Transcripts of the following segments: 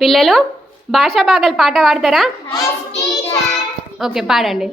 పిల్లలు భాషా భాగాలు పాట పాడతారా? ఓకే, పాడండి.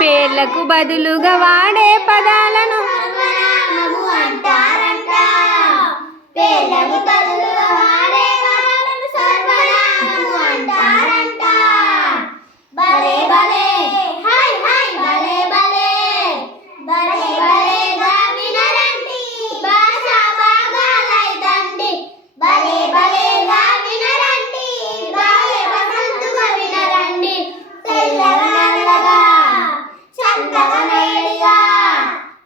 పేర్లకు బదులుగా వాడే పదాలను అంటారంట. పేర్లకు బదులుగా వాడే పదాలను సర్వనామము అంటారంట. భలే భలే హై హై భలే భలే భలే భలేగా వినరండి భాషా భాగాలైదండి. భలే భలేగా వినరండి భలే వసంతుగా వినరండి. తెల్లగా నల్లగా చక్కగా నేడిగా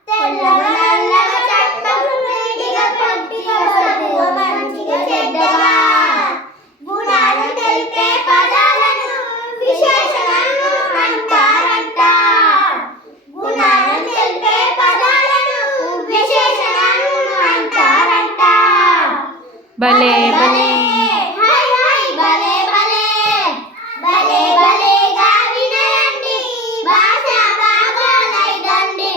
తెల్లగా నల్లగా చక్కగా నేడిగా పొట్టిగా పొట్టిగా మంచిగా చెడ్డగా గుణాలు తెలిపే పదాలను విశేషణాలను అంటారంట. గుణాలు తెలిపే పదాలను విశేషణాలను అంటారంట. భలే భలే హై హై భలే భలే భలే భలేగా వినరండి భాషా భాగాలైదండి.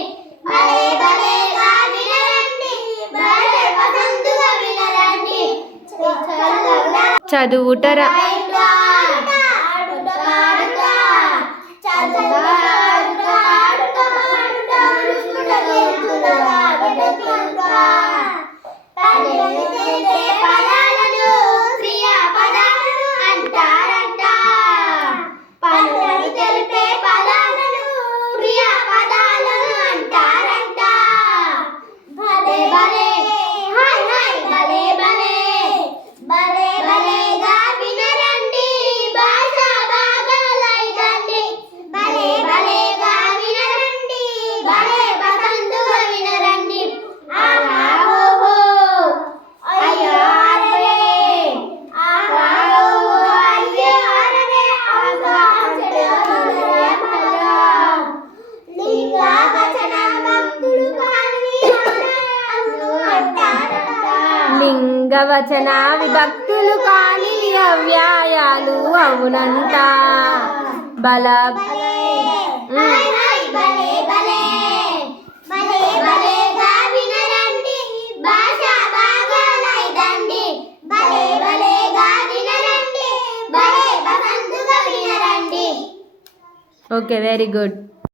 భలే భలేగా వినరండి భలే వసంతుగా వినరండి. చదువుటరా పదాలను క్రియా పదాలను అంటారంట. పనులను తెలిపే పదాలను క్రియా పదాలను అంటారంట. భలే భలే హై హై భలే భలే భలే భలేగా వినరండి భాషా భాగాలైదండి. భలే భలేగా వినరండి భలే వసంతుగా వినరండి. ఆహా ఓహో అయ్యో అరే ఆహా ఓహో అయ్యో అరే ఆహా లింగ వచన భక్తులు కాని అంటారంట. లింగ వచన విభక్తులు కాని అవ్యాయాలు అవునంట. బల హై హై భలే భలే భలే భలేగా వినరండి భాషా భాగాలైదండి. భలే భలేగా వినరండి భలే వసంతుగా వినరండి. Okay, very good.